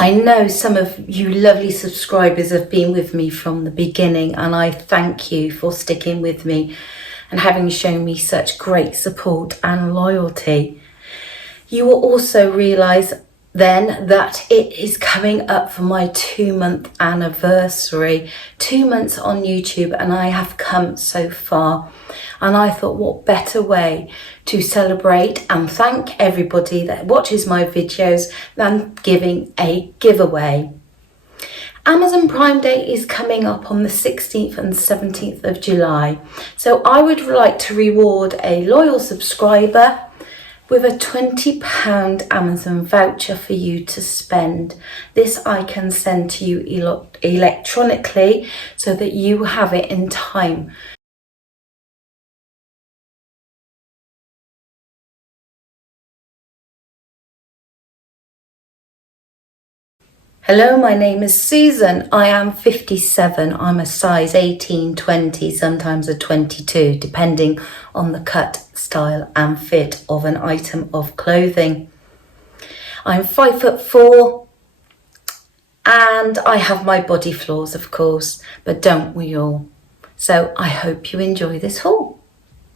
I know some of you lovely subscribers have been with me from the beginning, and I thank you for sticking with me and having shown me such great support and loyalty. You will also realise then that it is coming up for my 2-month anniversary, 2 months on YouTube, and I have come so far. And I thought, what better way to celebrate and thank everybody that watches my videos than giving a giveaway. Amazon Prime Day is coming up on the 16th and 17th of July. So I would like to reward a loyal subscriber with a £20 Amazon voucher for you to spend. This I can send to you electronically so that you have it in time. Hello, my name is Susan. I am 57. I'm a size 18, 20, sometimes a 22, depending on the cut, style and fit of an item of clothing. I'm 5'4", and I have my body flaws, of course, but don't we all? So I hope you enjoy this haul.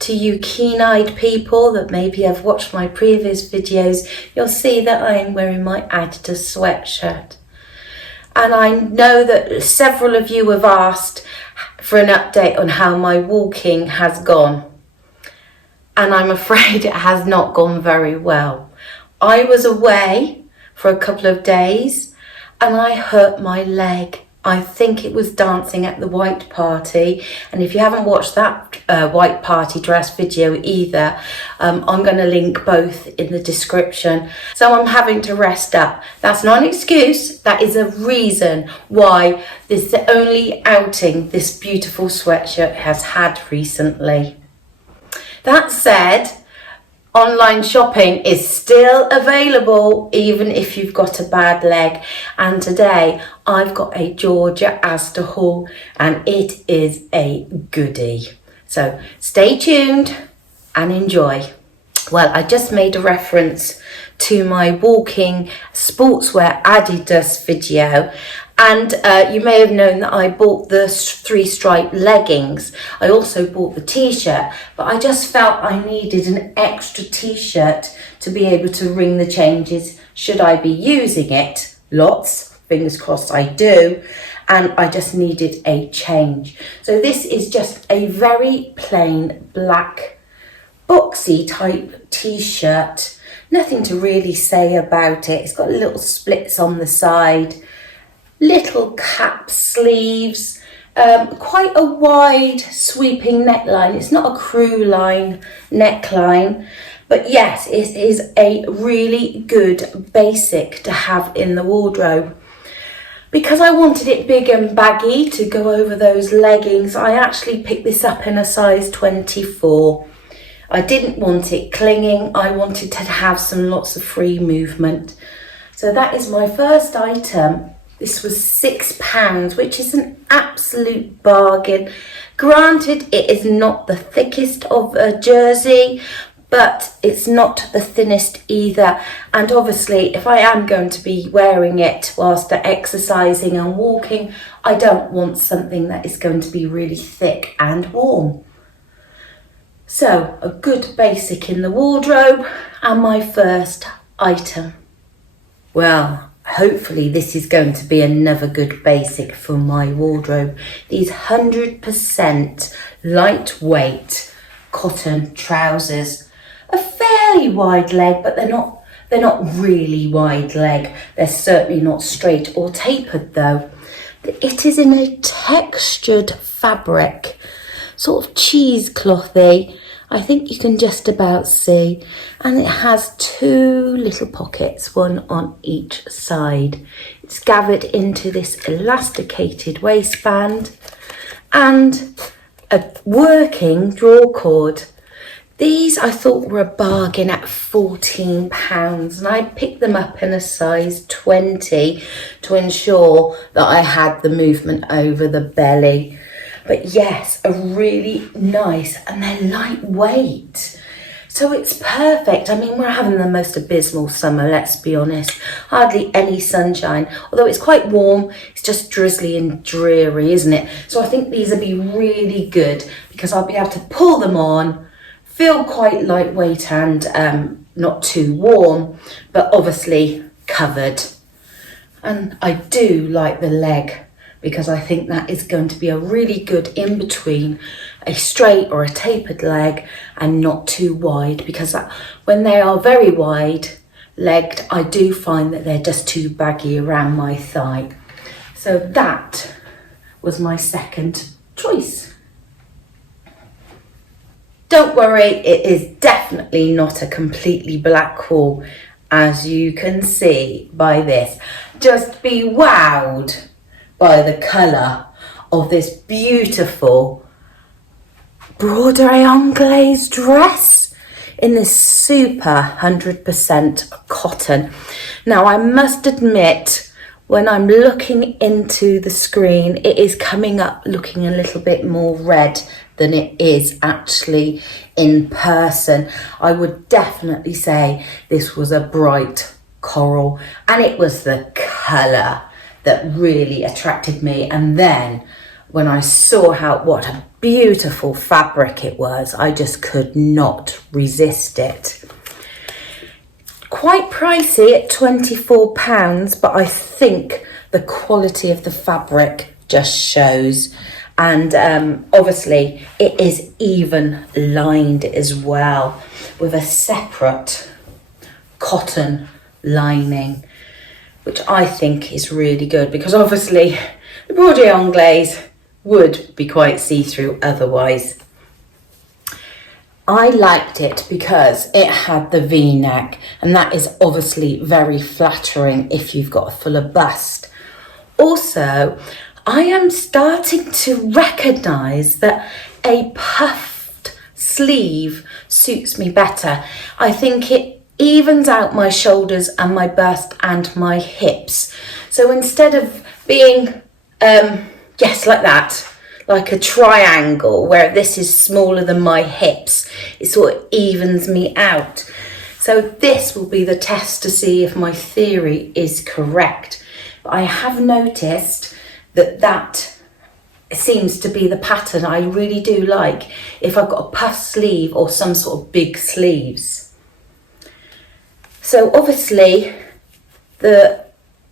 To you keen-eyed people that maybe have watched my previous videos, you'll see that I am wearing my Adidas sweatshirt. And I know that several of you have asked for an update on how my walking has gone. And I'm afraid it has not gone very well. I was away for a couple of days and I hurt my leg. I think it was dancing at the white party. And if you haven't watched that white party dress video either, I'm going to link both in the description. So I'm having to rest up. That's not an excuse. That is a reason why this is the only outing this beautiful sweatshirt has had recently. That said, online shopping is still available even if you've got a bad leg, and today I've got a Georgia Asda haul and it is a goodie. So stay tuned and enjoy. Well, I just made a reference to my walking sportswear Adidas video, and you may have known that I bought the 3-stripe leggings. I also bought the t-shirt, but I just felt I needed an extra t-shirt to be able to ring the changes should I be using it. Lots, fingers crossed I do, and I just needed a change. So this is just a very plain black boxy type t-shirt. Nothing to really say about it. It's got little splits on the side, little cap sleeves, quite a wide sweeping neckline. It's not a crew line neckline, but yes, it is a really good basic to have in the wardrobe. Because I wanted it big and baggy to go over those leggings, I actually picked this up in a size 24. I didn't want it clinging. I wanted to have lots of free movement. So that is my first item. This was £6, which is an absolute bargain. Granted, it is not the thickest of a jersey, but it's not the thinnest either. And obviously, if I am going to be wearing it whilst exercising and walking, I don't want something that is going to be really thick and warm. So, a good basic in the wardrobe and my first item. Well, hopefully this is going to be another good basic for my wardrobe. These 100% lightweight cotton trousers. A fairly wide leg, but they're not really wide leg. They're certainly not straight or tapered though. It is in a textured fabric, sort of cheeseclothy. I think you can just about see, and it has 2 little pockets, one on each side. It's gathered into this elasticated waistband and a working draw cord. These I thought were a bargain at £14, and I picked them up in a size 20 to ensure that I had the movement over the belly. But yes, a really nice, and they're lightweight. So it's perfect. I mean, we're having the most abysmal summer, let's be honest. Hardly any sunshine, although it's quite warm. It's just drizzly and dreary, isn't it? So I think these will be really good because I'll be able to pull them on, feel quite lightweight and not too warm, but obviously covered. And I do like the leg because I think that is going to be a really good in between a straight or a tapered leg and not too wide, because when they are very wide legged, I do find that they're just too baggy around my thigh. So that was my second choice. Don't worry, it is definitely not a completely black haul, as you can see by this. Just be wowed by the colour of this beautiful Broderie Anglaise dress in this super 100% cotton. Now I must admit, when I'm looking into the screen, it is coming up looking a little bit more red than it is actually in person. I would definitely say this was a bright coral, and it was the colour that really attracted me. And then when I saw what a beautiful fabric it was, I just could not resist it. Quite pricey at £24, but I think the quality of the fabric just shows. And obviously it is even lined as well with a separate cotton lining, which I think is really good, because obviously the Broderie Anglaise would be quite see-through otherwise. I liked it because it had the V-neck, and that is obviously very flattering if you've got a fuller bust. Also, I am starting to recognise that a puffed sleeve suits me better. I think it evens out my shoulders and my bust and my hips. So instead of being yes, like that, like a triangle where this is smaller than my hips, it sort of evens me out. So this will be the test to see if my theory is correct. But I have noticed that seems to be the pattern I really do like if I've got a puff sleeve or some sort of big sleeves. So obviously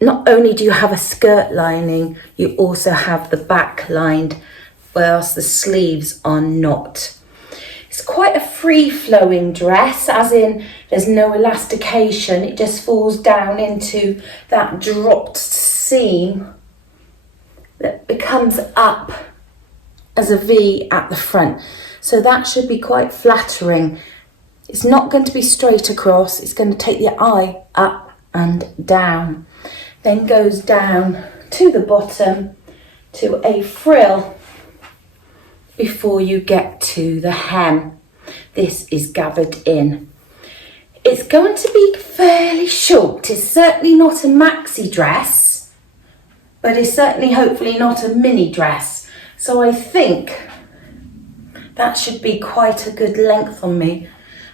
not only do you have a skirt lining, you also have the back lined, whereas the sleeves are not. It's quite a free-flowing dress, as in there's no elastication. It just falls down into that dropped seam that becomes up as a V at the front. So that should be quite flattering. It's not going to be straight across. It's going to take the eye up and down. Then goes down to the bottom to a frill before you get to the hem. This is gathered in. It's going to be fairly short. It's certainly not a maxi dress, but it's certainly hopefully not a mini dress. So I think that should be quite a good length on me.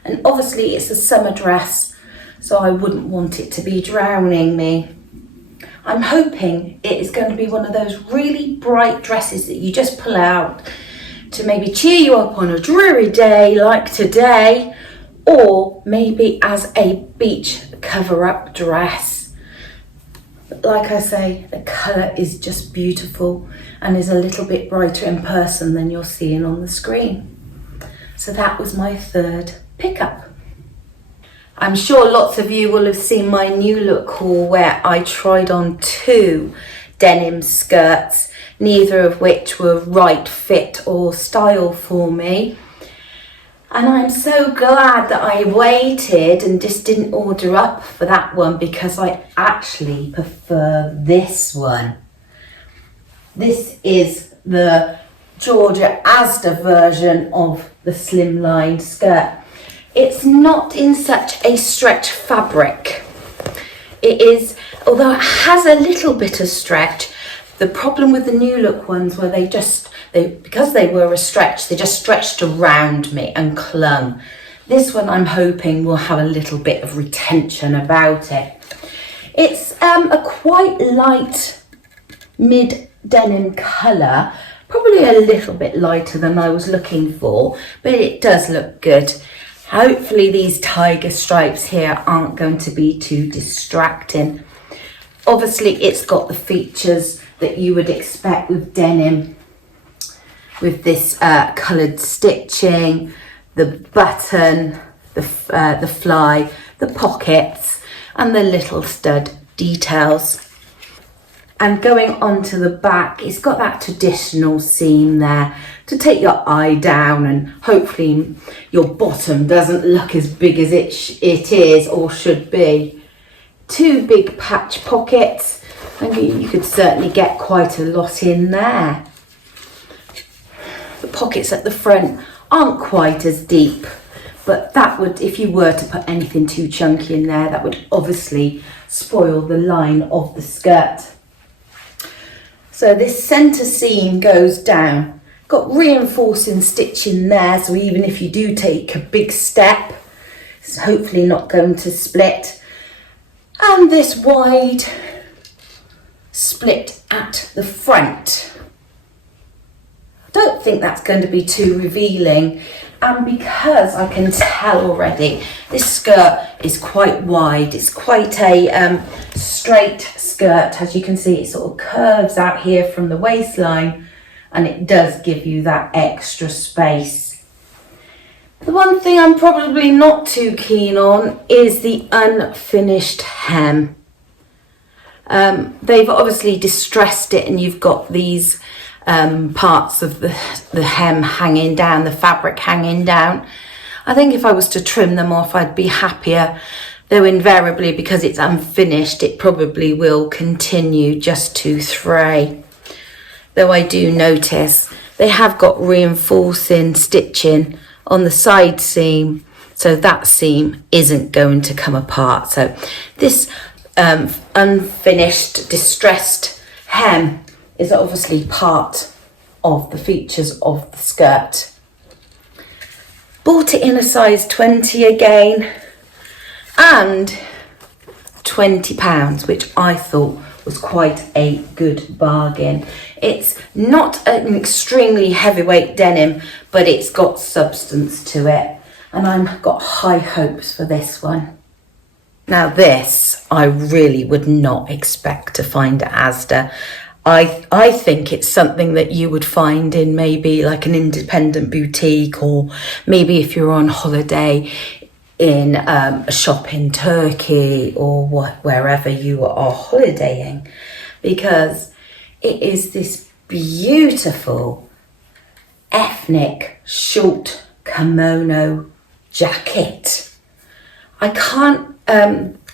And obviously it's a summer dress, so I wouldn't want it to be drowning me. I'm hoping it is going to be one of those really bright dresses that you just pull out to maybe cheer you up on a dreary day like today, or maybe as a beach cover-up dress. But like I say, the colour is just beautiful and is a little bit brighter in person than you're seeing on the screen. So that was my third pickup. I'm sure lots of you will have seen my new look haul where I tried on 2 denim skirts, neither of which were right fit or style for me. And I'm so glad that I waited and just didn't order up for that one, because I actually prefer this one. This is the Georgia Asda version of the slimline skirt. It's not in such a stretch fabric. It is, although it has a little bit of stretch, the problem with the new look ones where because they were a stretch, they just stretched around me and clung. This one I'm hoping will have a little bit of retention about it. It's a quite light mid denim colour, probably a little bit lighter than I was looking for, but it does look good. Hopefully these tiger stripes here aren't going to be too distracting. Obviously it's got the features that you would expect with denim, with this coloured stitching, the button, the fly, the pockets and the little stud details. And going on to the back, it's got that traditional seam there to take your eye down, and hopefully your bottom doesn't look as big as it is or should be. Two big patch pockets, and you could certainly get quite a lot in there. The pockets at the front aren't quite as deep, but that would, if you were to put anything too chunky in there, that would obviously spoil the line of the skirt. So this centre seam goes down, got reinforcing stitching there, so even if you do take a big step, it's hopefully not going to split. And this wide split at the front. I don't think that's going to be too revealing, and because I can tell already this skirt is quite wide, it's quite a straight skirt. As you can see, it sort of curves out here from the waistline, and it does give you that extra space. The one thing I'm probably not too keen on is the unfinished hem. They've obviously distressed it, and you've got these parts of the hem hanging down, the fabric hanging down. I think if I was to trim them off, I'd be happier, though invariably because it's unfinished it probably will continue just to fray. Though I do notice they have got reinforcing stitching on the side seam, so that seam isn't going to come apart. So this unfinished distressed hem is obviously part of the features of the skirt. Bought it in a size 20 again, and £20, which I thought was quite a good bargain. It's not an extremely heavyweight denim, but it's got substance to it, and I've got high hopes for this one. Now this I really would not expect to find at Asda. I think it's something that you would find in maybe like an independent boutique, or maybe if you're on holiday in a shop in Turkey or wherever you are holidaying, because it is this beautiful ethnic short kimono jacket. I can't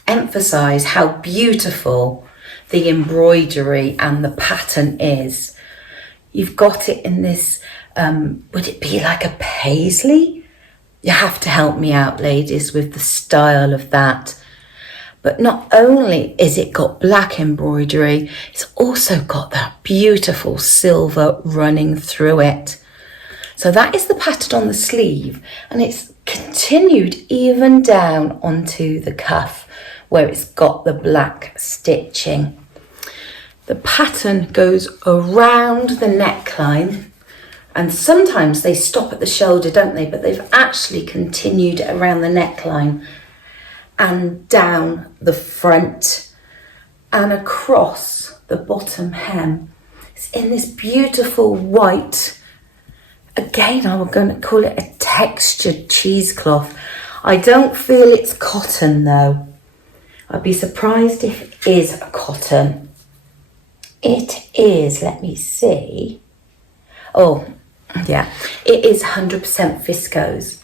emphasize how beautiful the embroidery and the pattern is. You've got it in this, would it be like a paisley? You have to help me out, ladies, with the style of that. But not only is it got black embroidery, it's also got that beautiful silver running through it. So that is the pattern on the sleeve, and it's continued even down onto the cuff where it's got the black stitching. The pattern goes around the neckline, and sometimes they stop at the shoulder, don't they? But they've actually continued around the neckline and down the front and across the bottom hem. It's in this beautiful white, again I'm going to call it a textured cheesecloth. I don't feel it's cotton though. I'd be surprised if it is a cotton. It is, let me see. Oh, yeah, it is 100% viscose.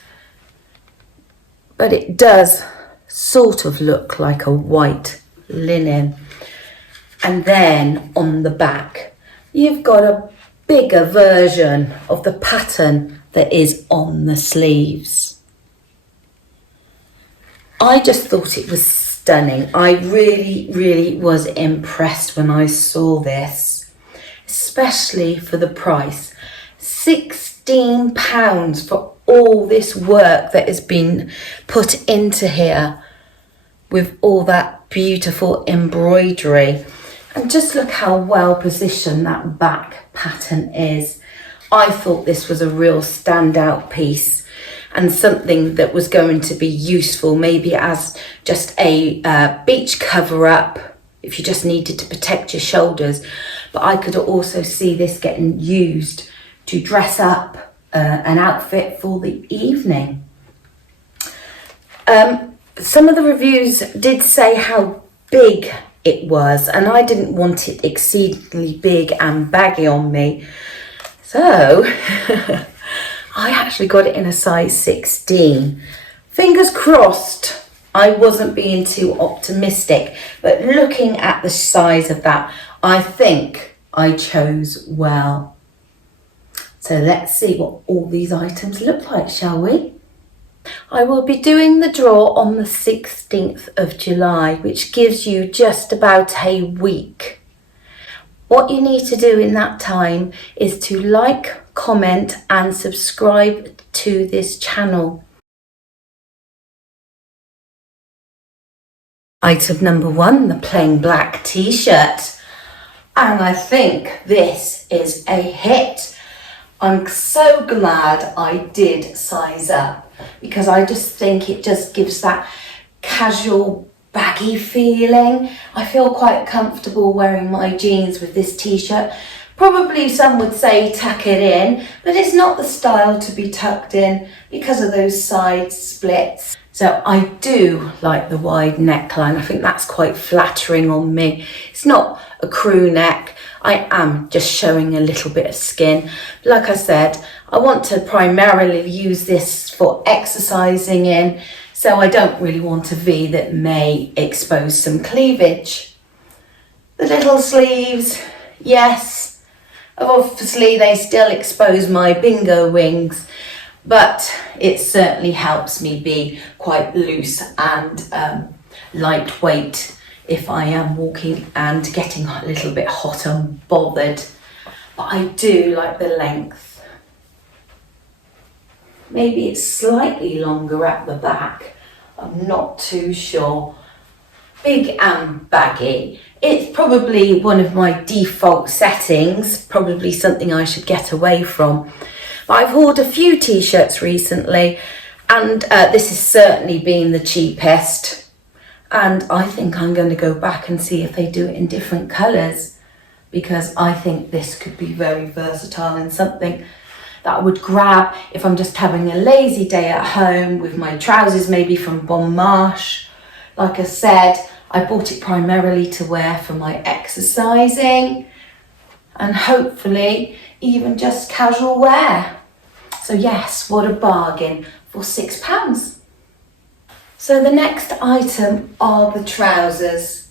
But it does sort of look like a white linen. And then on the back, you've got a bigger version of the pattern that is on the sleeves. I just thought it was stunning. I really was impressed when I saw this, especially for the price. £16 all this work that has been put into here with all that beautiful embroidery. And just look how well positioned that back pattern is. I thought this was a real standout piece and something that was going to be useful, maybe as just a beach cover up if you just needed to protect your shoulders. But I could also see this getting used to dress up an outfit for the evening. Some of the reviews did say how big it was, and I didn't want it exceedingly big and baggy on me. So I actually got it in a size 16. Fingers crossed I wasn't being too optimistic, but looking at the size of that, I think I chose well. So let's see what all these items look like, shall we? I will be doing the draw on the 16th of July, which gives you just about a week. What you need to do in that time is to like, comment and subscribe to this channel. Item number 1, the plain black t-shirt. And I think this is a hit. I'm so glad I did size up, because I just think it just gives that casual baggy feeling. I feel quite comfortable wearing my jeans with this t-shirt. Probably some would say tuck it in, but it's not the style to be tucked in because of those side splits. So I do like the wide neckline. I think that's quite flattering on me. It's not a crew neck. I am just showing a little bit of skin. Like I said, I want to primarily use this for exercising in, so I don't really want a V that may expose some cleavage. The little sleeves, yes, obviously they still expose my bingo wings, but it certainly helps me be quite loose and lightweight if I am walking and getting a little bit hot and bothered. But I do like the length. Maybe it's slightly longer at the back. I'm not too sure. Big and baggy. It's probably one of my default settings, probably something I should get away from. But I've hauled a few t-shirts recently, and this has certainly been the cheapest. And I think I'm going to go back and see if they do it in different colours, because I think this could be very versatile and something that I would grab if I'm just having a lazy day at home with my trousers maybe from Bon Marche. Like I said, I bought it primarily to wear for my exercising and hopefully even just casual wear. So yes, what a bargain for £6. So the next item are the trousers.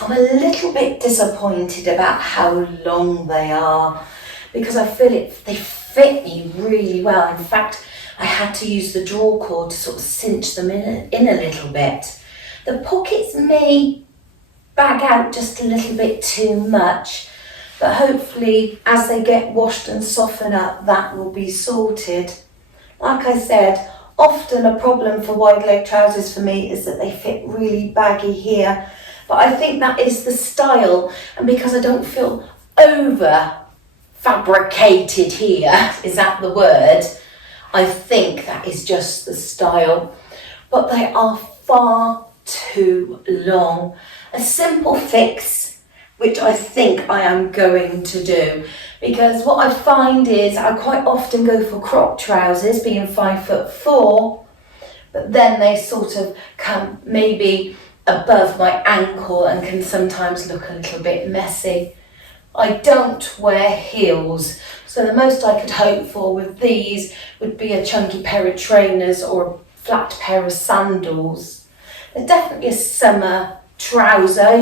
I'm a little bit disappointed about how long they are, because I feel they fit me really well. In fact, I had to use the draw cord to sort of cinch them in a little bit. The pockets may bag out just a little bit too much, but hopefully as they get washed and soften up, that will be sorted. Like I said, often a problem for wide leg trousers for me is that they fit really baggy here, but I think that is the style, and because I don't feel over fabricated here, is that the word? I think that is just the style, but they are far too long. A simple fix, which I think I am going to do, because what I find is I quite often go for crop trousers, being 5'4", but then they sort of come maybe above my ankle and can sometimes look a little bit messy. I don't wear heels, so the most I could hope for with these would be a chunky pair of trainers or a flat pair of sandals. They're definitely a summer trouser.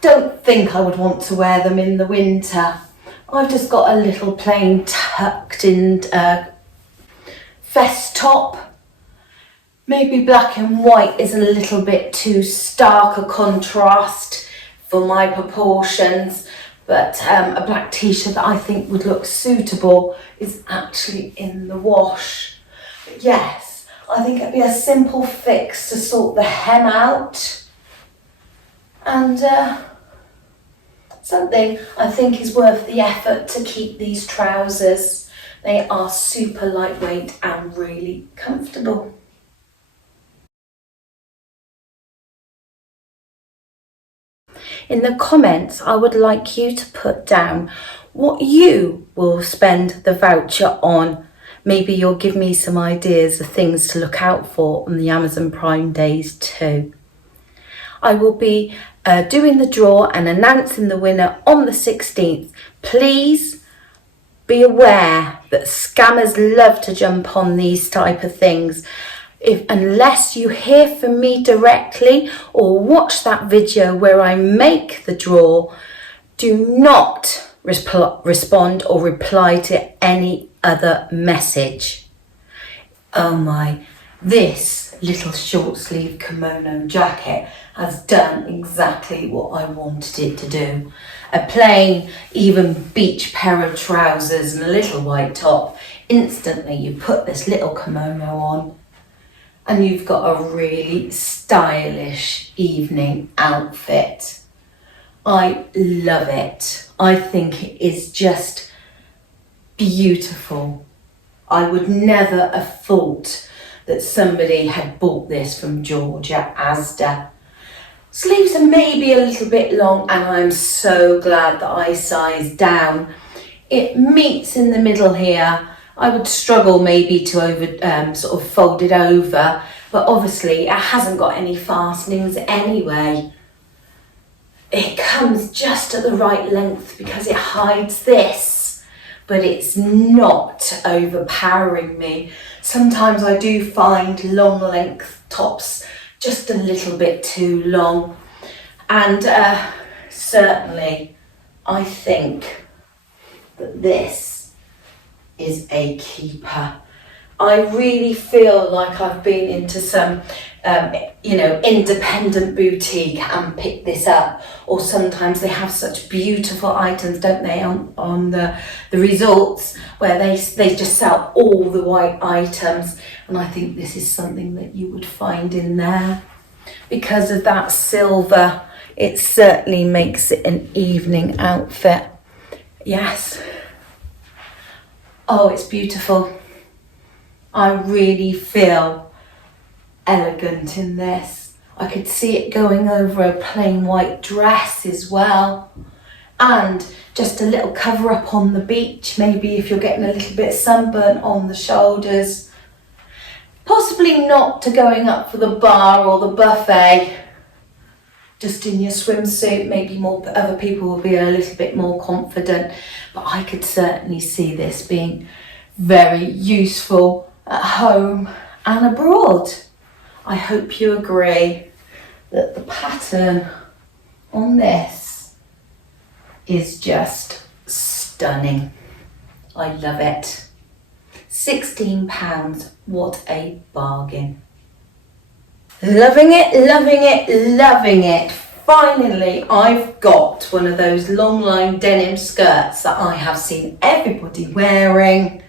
Don't think I would want to wear them in the winter. I've just got a little plain tucked in vest top. Maybe black and white is a little bit too stark a contrast for my proportions, But a black t-shirt that I think would look suitable is actually in the wash. But yes, I think it'd be a simple fix to sort the hem out, and something I think is worth the effort to keep these trousers. They are super lightweight and really comfortable. In the comments, I would like you to put down what you will spend the voucher on. Maybe you'll give me some ideas of things to look out for on the Amazon Prime days too. I will be doing the draw and announcing the winner on the 16th. Please be aware that scammers love to jump on these type of things. Unless you hear from me directly or watch that video where I make the draw, do not respond or reply to any other message. Oh my, this little short sleeve kimono jacket has done exactly what I wanted it to do. A plain, even beach pair of trousers and a little white top. Instantly you put this little kimono on and you've got a really stylish evening outfit. I love it. I think it is just beautiful. I would never have thought that somebody had bought this from Georgia, Asda. Sleeves are maybe a little bit long, and I'm so glad that I sized down. It meets in the middle here. I would struggle maybe to sort of fold it over, but obviously it hasn't got any fastenings anyway. It comes just at the right length because it hides this, but it's not overpowering me. Sometimes I do find long length tops just a little bit too long, and certainly I think that this is a keeper. I really feel like I've been into some independent boutique and picked this up, or sometimes they have such beautiful items, don't they, on the resorts where they just sell all the white items, and I think this is something that you would find in there. Because of that silver, it certainly makes it an evening outfit. Yes. Oh, it's beautiful. I really feel elegant in this. I could see it going over a plain white dress as well. And just a little cover up on the beach, maybe if you're getting a little bit sunburnt on the shoulders. Possibly not to going up for the bar or the buffet. Just in your swimsuit, maybe more other people will be a little bit more confident, but I could certainly see this being very useful at home and abroad. I hope you agree that the pattern on this is just stunning. I love it. £16, what a bargain. Loving it, loving it, loving it. Finally, I've got one of those long line denim skirts that I have seen everybody wearing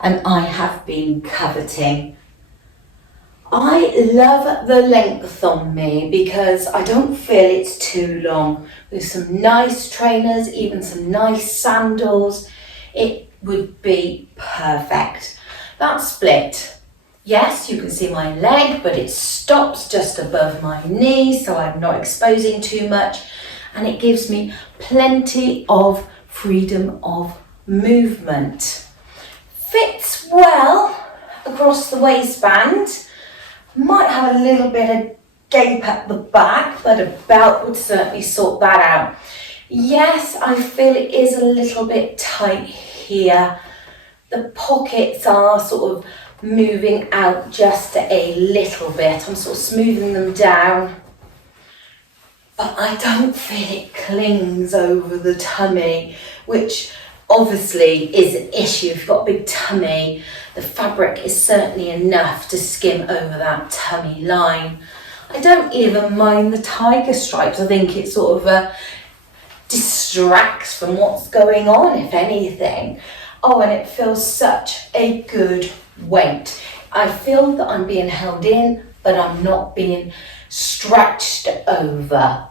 and I have been coveting. I love the length on me because I don't feel it's too long. With some nice trainers, even some nice sandals, it would be perfect. That split. Yes, you can see my leg, but it stops just above my knee, so I'm not exposing too much, and it gives me plenty of freedom of movement. Fits well across the waistband. Might have a little bit of gape at the back, but a belt would certainly sort that out. Yes, I feel it is a little bit tight here. The pockets are sort of moving out just a little bit. I'm sort of smoothing them down, but I don't feel it clings over the tummy, which obviously is an issue. If you've got a big tummy, the fabric is certainly enough to skim over that tummy line. I don't even mind the tiger stripes. I think it sort of distracts from what's going on, if anything. Oh, and it feels such a good weight. I feel that I'm being held in, but I'm not being stretched over.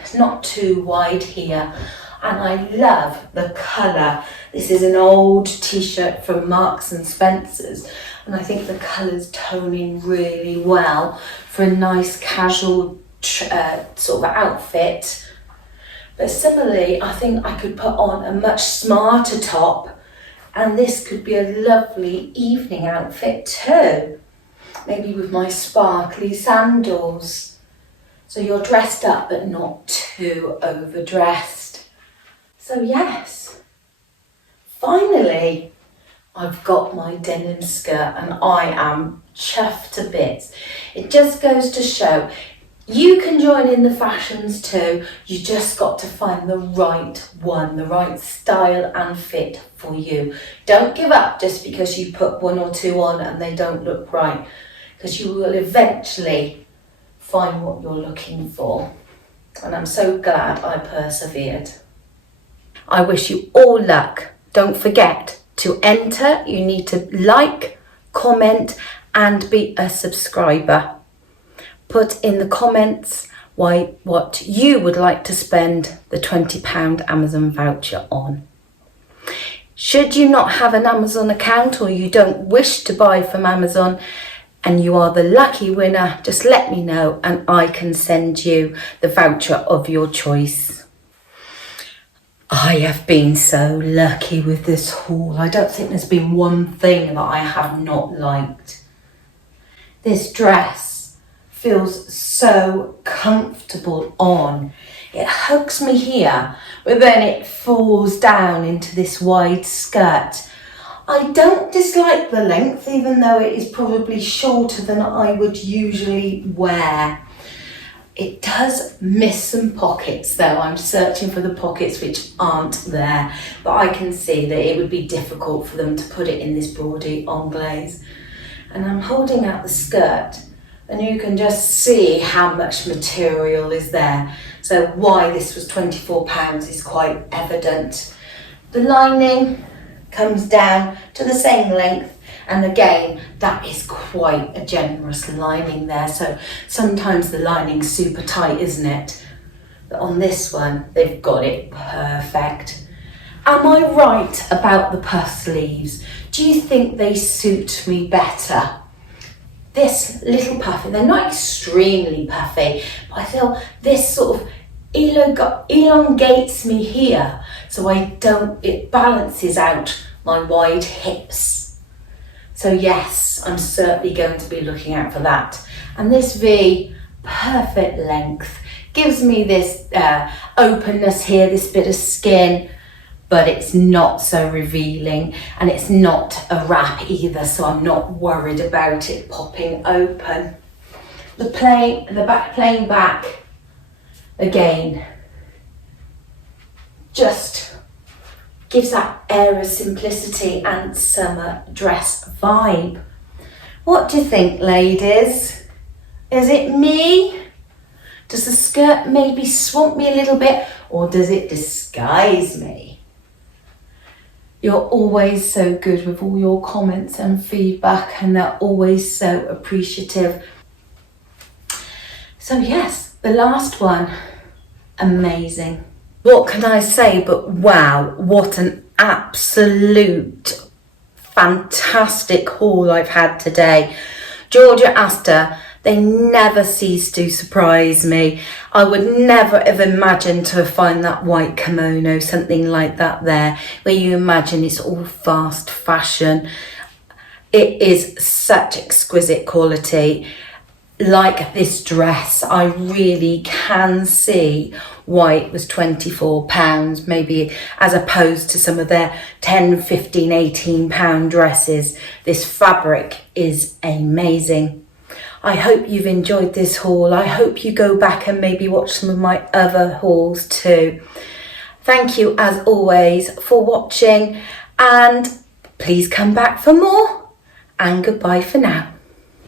It's not too wide here. And I love the colour. This is an old t-shirt from Marks and Spencer's, and I think the colour's toning really well for a nice casual sort of outfit. But similarly, I think I could put on a much smarter top, and this could be a lovely evening outfit too. Maybe with my sparkly sandals. So you're dressed up but not too overdressed. So yes, finally, I've got my denim skirt and I am chuffed to bits. It just goes to show you can join in the fashions too. You just got to find the right one, the right style and fit for you. Don't give up just because you put one or two on and they don't look right, because you will eventually find what you're looking for. And I'm so glad I persevered. I wish you all luck. Don't forget to enter. You need to like, comment and be a subscriber. Put in the comments what you would like to spend the £20 Amazon voucher on. Should you not have an Amazon account or you don't wish to buy from Amazon and you are the lucky winner, just let me know and I can send you the voucher of your choice. I have been so lucky with this haul. I don't think there's been one thing that I have not liked. This dress feels so comfortable on. It hugs me here, but then it falls down into this wide skirt. I don't dislike the length, even though it is probably shorter than I would usually wear. It does miss some pockets though. I'm searching for the pockets which aren't there, but I can see that it would be difficult for them to put it in this Broderie Anglaise. And I'm holding out the skirt and you can just see how much material is there. So why this was £24 is quite evident. The lining comes down to the same length, and again that is quite a generous lining there, so sometimes the lining's super tight, isn't it? But on this one they've got it perfect. Am I right about the puff sleeves? Do you think they suit me better? This little puffy, they're not extremely puffy, but I feel this sort of elongates me here, so it balances out my wide hips. So yes, I'm certainly going to be looking out for that. And this V, perfect length, gives me this openness here, this bit of skin, but it's not so revealing, and it's not a wrap either, so I'm not worried about it popping open. The plain back, again, just gives that air of simplicity and summer dress vibe. What do you think, ladies? Is it me? Does the skirt maybe swamp me a little bit, or does it disguise me? You're always so good with all your comments and feedback, and they're always so appreciative. So yes, the last one, amazing. What can I say but wow, what an absolute fantastic haul I've had today. Georgia Asda, they never cease to surprise me. I would never have imagined to find that white kimono, something like that there, where you imagine it's all fast fashion. It is such exquisite quality. Like this dress, I really can see why it was £24, maybe, as opposed to some of their £10, £15, £18 dresses. This fabric is amazing. I hope you've enjoyed this haul. I hope you go back and maybe watch some of my other hauls too. Thank you as always for watching, and please come back for more, and goodbye for now.